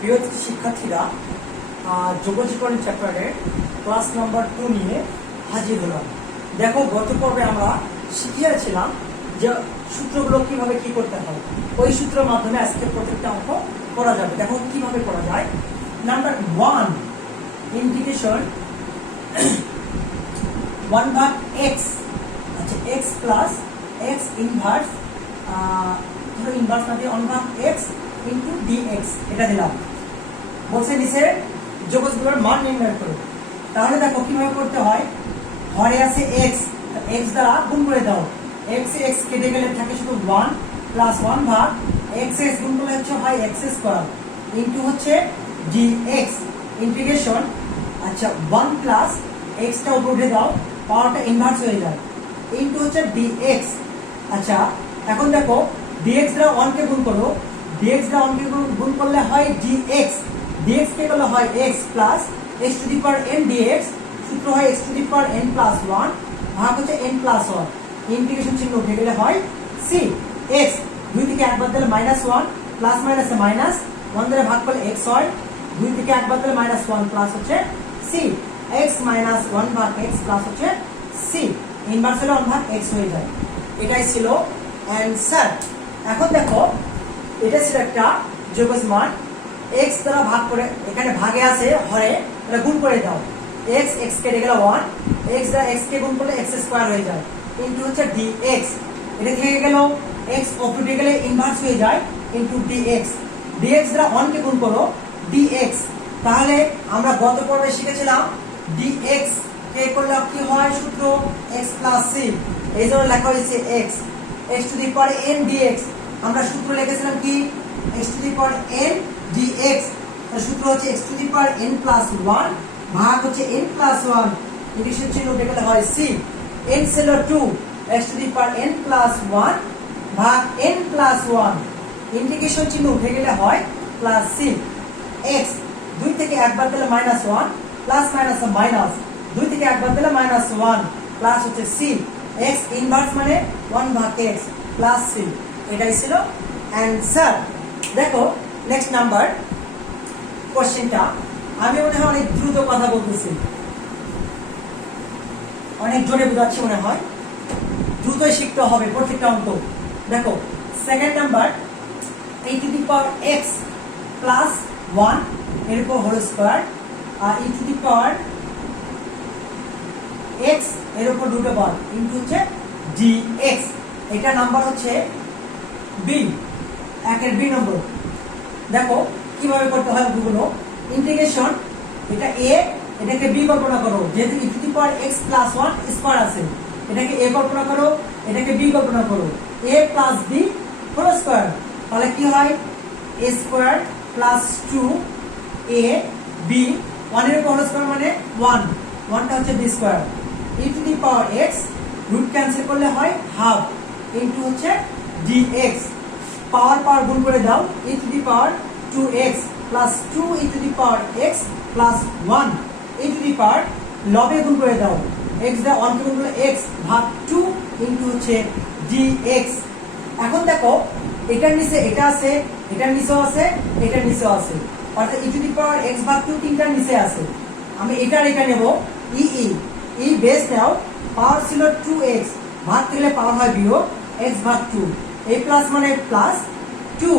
প্রিয় শিক্ষার্থীরা, যোগজীবন চ্যাপ্টারের ক্লাস নাম্বার 2 নিয়ে হাজির হলাম। দেখো, গত পর্বে আমরা শিখিয়েছিলাম যে সূত্রগুলো কিভাবে কি করতে হয়। ওই সূত্রের মাধ্যমে আজকে প্রত্যেকটা অঙ্ক করা যাবে। দেখো কিভাবে করা যায়। নাম্বার 1, ইন্টিগ্রেশন 1/x, আচ্ছা x প্লাস x ইনভার্স, ধরো ইনভার্স না দিয়ে 1/x ইন্টু dx, এটা দিলাম। বলছে নিচে যোগজগুলোর মান নির্ণয় করো। তাহলে দেখো কিভাবে করতে হয়। হরে আছে x, x দ্বারা গুণ করে দাও। x x কেটে গেলে থাকে শুধু 1 প্লাস 1 ভাগ x x গুণ করলে হচ্ছে হয় x স্কয়ার ইন্টু হচ্ছে dx ইন্টিগ্রেশন, আচ্ছা 1 প্লাস x টা উপরে উঠে দাও, পাওয়ারটা ইনভার্স হয়ে যায়, ইন্টু হচ্ছে dx। আচ্ছা এখন দেখো dx দ্বারা 1 কে গুণ করো, dx দ্বারা 1 কে গুণ করলে হয় dx, dx কে করলে হয় x plus x two the power n dx, সূত্র হয় x two the power n plus 1 ভাগ হচ্ছে n প্লাস 1, ইন্টিগ্রেশন চিহ্ন উঠে গেলে হয় c x, 2 থেকে 1 বাদ দিলে -1, প্লাস মাইনাসে মাইনাস, 1 দ্বারা ভাগ করলে x হয়, 2 থেকে 1 বাদ দিলে -1 প্লাস হচ্ছে c, x মাইনাস 1 ভাগ x প্লাস হচ্ছে c, ইনভার্স হলে 1 ভাগ x হয়ে যায়। এটাই ছিল অ্যানসার। এখন দেখো এটা ছিল একটা যোগজ মান, x দ্বারা ভাগ করে, এখানে ভাগে আছে হরে, এটা গুণ করে দাও। x x কেটে গেল 1, x দ্বারা x কে গুণ করলে x স্কয়ার হয়ে যায়, ইনটু হচ্ছে dx, এটা থেকে গেল x উপরে গেলে ইনভার্স হয়ে যায়, ইনটু dx, dx দ্বারা 1 কে গুণ করো dx। তাহলে আমরা গত পর্বে শিখেছিলাম dx কে করলে কি হয় সূত্র x প্লাস c, এই জন্য লেখা হয়েছে x, x two the power n dx। আমরা সূত্র লিখেছিলাম কি x two the power n dx, তার সূত্র হচ্ছে x two the power n plus 1 ভাগ হচ্ছে n প্লাস 1, ইন্টিগ্রেশন চিহ্ন উঠে গেলে হয় c, n ছিল 2, x two the power n plus 1 ভাগ n প্লাস 1, ইন্টিগ্রেশন চিহ্ন উঠে গেলে হয় প্লাস c, x 2 থেকে 1 বাদ দিলে -1 প্লাস মাইনাসে মাইনাস, 2 থেকে 1 বাদ দিলে -1 প্লাস হচ্ছে c, x ইনভার্স মানে 1 ভাগ x প্লাস c, এটাই ছিল অ্যানসার। দেখো নেক্সট নাম্বার কোশ্চেনটা, আমি মনে হয় অনেক দ্রুত কথা বলতেছি, অনেক জোরে বোঝাচ্ছি মনে হয়, দ্রুতই শিখতে হবে প্রত্যেকটা অঙ্ক। দেখো second number, e to the power x plus 1 এর উপর হোল স্কয়ার, আর e to the power x এর উপর দুটো বার ইনটু হচ্ছে dx, এটা নাম্বার হচ্ছে b, একের b নম্বর। দেখো কিভাবে করতে হয় অঙ্কগুলো। ইন্টিগ্রেশন, এটা a, এটাকে b কল্পনা করো, যেহেতু e to the power x plus 1 square আছে, এটাকে a কল্পনা করো, এটাকে b কল্পনা করো, a plus b whole square, তাহলে কি হয় a square plus 2 a b, 1 এর উপর হোল স্কয়ার মানে 1, 1টা হচ্ছে b square, e to the power x, root cancel করলে হয় হাফ, ইনটু হচ্ছে dx, পাওয়ার পাওয়ার গুণ করে দাও, e to the power 2x plus 2 e to the power x plus 1, e to the power লবে গুণ করে দাও, x দ্বারা 1 কে গুণ করলে x ভাগ 2 ইনটু হচ্ছে dx। এখন দেখো এটার নিচে এটা আছে, এটার নিচেও আছে, এটার নিচেও আছে, অর্থাৎ e to the power x ভাগ 2 তিনটার নিচে আছে। আমি এটার এটা নেব e বেস নাও, পাওয়ার ছিল 2x, ভাগ দিলে পাওয়ার হয় বিয়োগ x ভাগ 2, a প্লাস মানে প্লাস 2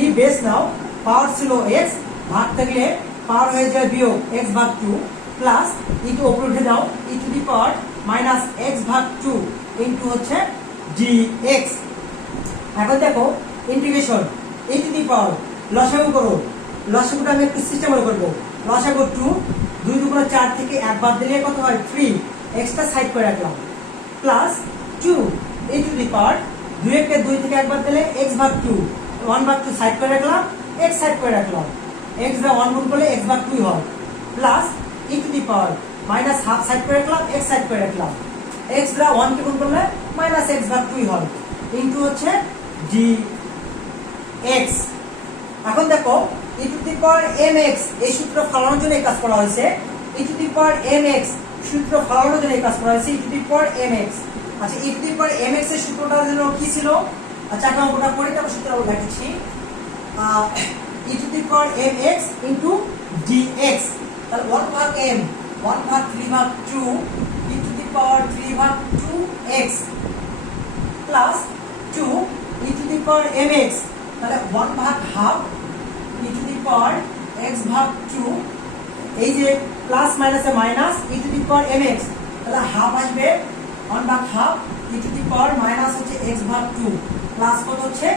e বেস নাও, পাওয়ার ছিল x, ভাগ থাকলে পাওয়ার হয়ে যায় বিয়োগ x ভাগ 2 প্লাস e কে উপরে উঠে দাও, e to the power minus x ভাগ 2 ইনটু হচ্ছে dx। এখন দেখো ইন্টিগ্রেশন e টু দি পাওয়ার লসাগু করো, লসাগুটা আমি একটু সিস্টেম করব। লসাগু 2, 2 দুগুণে 4 থেকে 1 বাদ দিলে কত হয় 3, এক্সট্রা সাইড করে রাখলাম, প্লাস 2 e টু দি পাওয়ার 2 কে 2 থেকে 1 বাদ দিলে x ভাগ 2, 1 ভাগ 2 সাইড করে রাখলাম, x সাইড করে রাখলাম, x দ্বারা 1 গুণ করলে x ভাগ 2 হয়, plus e to the power minus half side করে রাখলাম, x সাইড করে রাখলাম, x দ্বারা 1 কে গুণ করলে মাইনাস x ভাগ 2 হয়, ইনটু হচ্ছে dx। এখন দেখো e to the power mx, এই সূত্র ফলানোর জন্য এই কাজ করা হয়েছে, e to the power mx সূত্র ফলানোর জন্য এই কাজ করা হয়েছে, e to the power mx। আচ্ছা e to the power mx এর সূত্রটা যেন কি ছিল, আচ্ছা আমরা অঙ্কটা পড়ি তারপর সূত্রটা লিখেছি। e to the power mx into dx, তাহলে 1 ভাগ m 1 ভাগ 3 ভাগ 2 e to the power 3 ভাগ 2x plus 2 e to the power mx, তাহলে 1 ভাগ half e to the power x ভাগ 2, এই যে প্লাস মাইনাসে minus e to the power mx, তাহলে হাফ আসবে 1 ভাগ half e to the power minus হচ্ছে x ভাগ 2 প্লাস কত হচ্ছে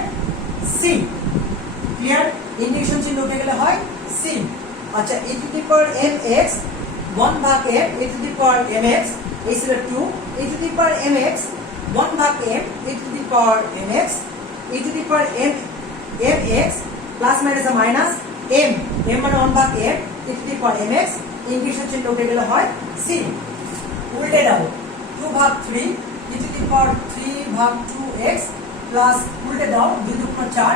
c। ক্লিয়ার? ইন্টিগ্রেশন চিহ্ন উঠে গেলে হয় c। আচ্ছা e to the power mx 1 ভাগ m e to the power mx, এই ছিল 2 e to the power mx 1 ভাগ m e to the power mx e to the power mx plus minus minus m মানে 1 ভাগ m e to the power mx, integration চিহ্ন উঠে গেলে হয় c। উল্টে দাও 2 ভাগ 3 e to the power 3 ভাগ 2x প্লাস উল্টে দাও 2 2 4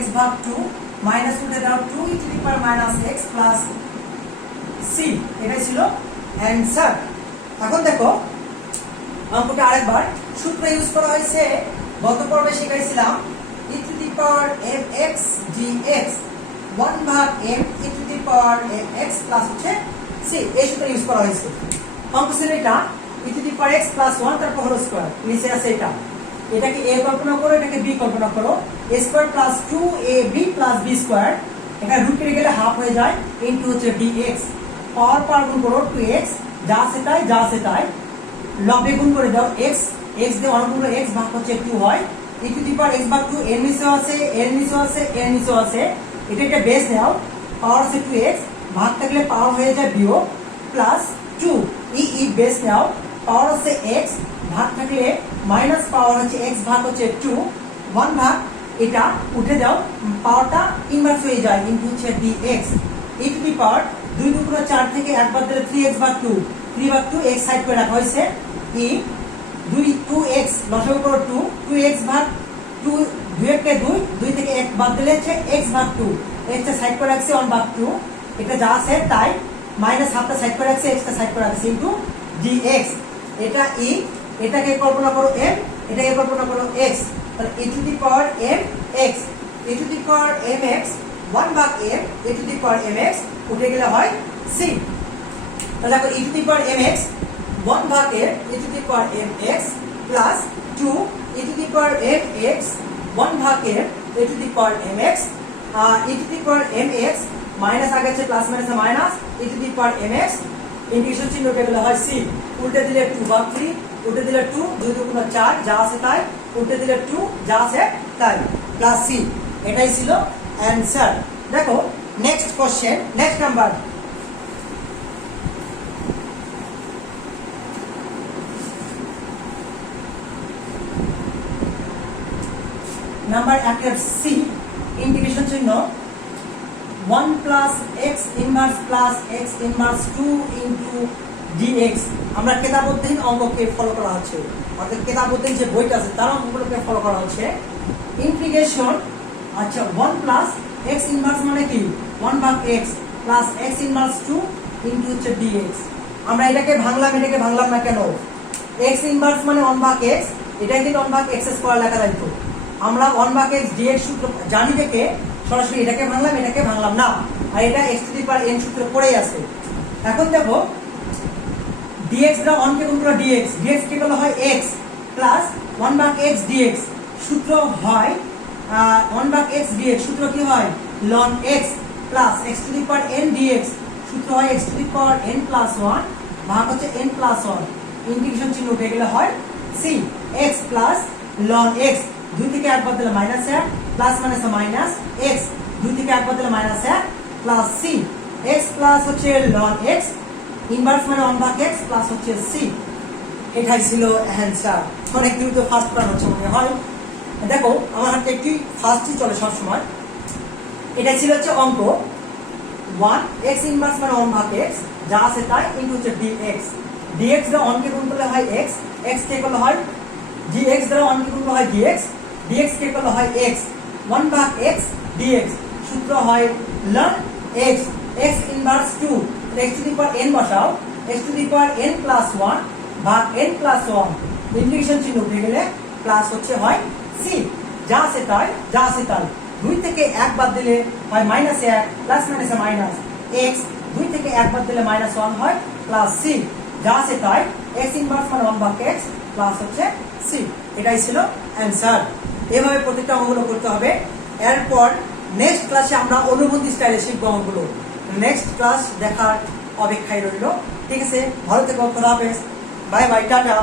x ভাগ 2 মাইনাস উল্টে দাও 2 e to the power minus x plus c। এটা ছিল অ্যানসার। এখন দেখো অঙ্কটা আরেকবার সূত্র ইউজ করা হয়েছে, গত পর্বে শিখাইছিলাম e to the power mx dx 1 ভাগ m e to the power mx plus হচ্ছে c, এই সূত্র ইউজ করা হয়েছে। অঙ্ক ছিল এটা e to the power x plus 1 তারপর হোল স্কয়ার, নিচে আছে এটা, এটাকে a কল্পনা করো, এটাকে b কল্পনা করো, a square plus 2ab plus b square, এখানে রুট কেটে গেলে হাফ হয়ে যায় ইনটু হচ্ছে dx, পাওয়ার গুণ করো 2x, যা আছে তাই যা আছে তাই, লবে গুণ করে দাও x, x দিয়ে অনুগুণ করলে x ভাগ হচ্ছে 2 হয়, e to the power x ভাগ 2 এর নিচেও আছে এর নিচেও আছে এর নিচেও আছে, এটা একটা বেস নাও, পাওয়ার আছে 2x, ভাগ থাকলে পাওয়ার হয়ে যায় বিয়োগ প্লাস 2 e বেস নাও, পাওয়ার আছে x, ভাগ থাকলে মাইনাস পাওয়ার হচ্ছে x ভাগ হচ্ছে 2, 1 ভাগ এটা উঠে দাও, পাওয়ারটা ইনভার্স হয়ে যায় ইনটু হচ্ছে dx, e to the power 2 2 4 থেকে একবার দিলে 3x ভাগ 2, 3 ভাগ 2 x সাইড করে রাখা হয়েছে, e 2x লসাগু করো 2, 2x ভাগ 2 2 কে 2, 2 থেকে 1 বাদ দিলে হচ্ছে x ভাগ 2, x টা সাইড করে রাখছি 1 ভাগ 2, এটা যা আছে তাই, মাইনাস হাফটা সাইড করে রাখছি x টা সাইড করে রাখছি ইনটু dx, এটা e, এটাকে কল্পনা করো m, এটাকে কল্পনা করো x, তাহলে e to the power mx, e to the power mx 1 ভাগ m e to the power mx উঠে গেলে হয় c। তাহলে দেখো e to the power mx 1 ভাগ m e to the power mx plus 2 e to the power mx 1 ভাগ m e to the power mx, e to the power mx minus আগে আছে plus minus minus e to the power mx, integration চিহ্ন উঠে গেলে হয় c। উল্টে দিলে 2 ভাগ 3, উল্টে দিলে 2 2 2 4 যা আছে তাই, উল্টে দিলে 2 যা আছে তাই প্লাস c। এটাই ছিল অ্যানসার। দেখো next question, next number number 1 c, integration চিহ্ন 1 plus x inverse plus x inverse 2 into dx, আমরা কেতাবুদ্দিন অঙ্ককে ফলো করা হচ্ছে, অর্থাৎ কেতাবুদ্দিন যে বইটা আছে তার অঙ্কগুলোকে ফলো করা হচ্ছে। ইন্টিগ্রেশন আচ্ছা 1 প্লাস x ইনভার্স মানে কি 1 ভাগ x plus x inverse 2 into হচ্ছে dx, আমরা এটাকে ভাঙলাম না কেন, x ইনভার্স মানে 1 ভাগ x, এটা কিন্তু 1 ভাগ x স্কয়ার লেখা যাইতো, আমরা 1 ভাগ x dx সূত্র জানি থেকে সরাসরি এটাকে ভাঙলাম না, আর এটা x two the power n সূত্রে পড়েই আছে। এখন দেখো dx দ্বারা 1 কে গুণ করলে dx কে বলা হয় x প্লাস 1 ভাগ x dx, সূত্র হয় 1 ভাগ x dx, সূত্র কি হয় ln x plus x two the power n dx, সূত্র হয় x two the power n plus 1 ভাগ হচ্ছে n প্লাস 1, ইন্টিগ্রেশন চিহ্ন উঠে গেলে হয় c, x plus ln x, 2 থেকে 1 বাদ দিলে minus 1 plus minus minus x, 2 থেকে 1 বাদ দিলে minus 1 plus c, x plus হচ্ছে ln x ইনভার্স মানে 1 ভাগ x প্লাস হচ্ছে c। এটাই ছিল অ্যানসার। অনেক দ্রুত ফাস্ট প্ল্যান হচ্ছে মনে হয়, দেখো আমার হাতে একটি ফাস্টই চলে সব সময়। এটা ছিল হচ্ছে অঙ্ক 1 x ইনভার্স মানে 1 ভাগ x যা আছে তাই ইনটু হচ্ছে dx, dx দ্বারা 1 কে গুণ করলে হয় x, x কে করলে হয় dx দ্বারা 1 কে গুণ করলে হয় dx, dx কে করলে হয় x, 1 ভাগ x dx, সূত্র হয় ln x, x inverse 2, x two the power n বসাও, x two the power n plus 1 ভাগ n প্লাস 1, ইন্টিগ্রেশন চিহ্ন উঠে গেলে প্লাস হচ্ছে হয় c, যা আছে তাই 2 থেকে 1 বাদ দিলে হয় -1, প্লাস মাইনাসে মাইনাস x, 2 থেকে 1 বাদ দিলে -1 হয় প্লাস c, যা আছে তাই x ইনভার্স মানে 1/x প্লাস হচ্ছে c। এটাই ছিল অ্যান্সার। এভাবে প্রত্যেকটা অঙ্কগুলো করতে হবে। এরপর নেক্সট ক্লাসে আমরা অনুবন্ধী স্টাইলে শিখবো অঙ্কগুলো। নেক্সট ক্লাস দেখার অপেক্ষায় রইল। ঠিক আছে, ভালো থেকো, খোদা হাফেজ, বাই বাই, টাটা।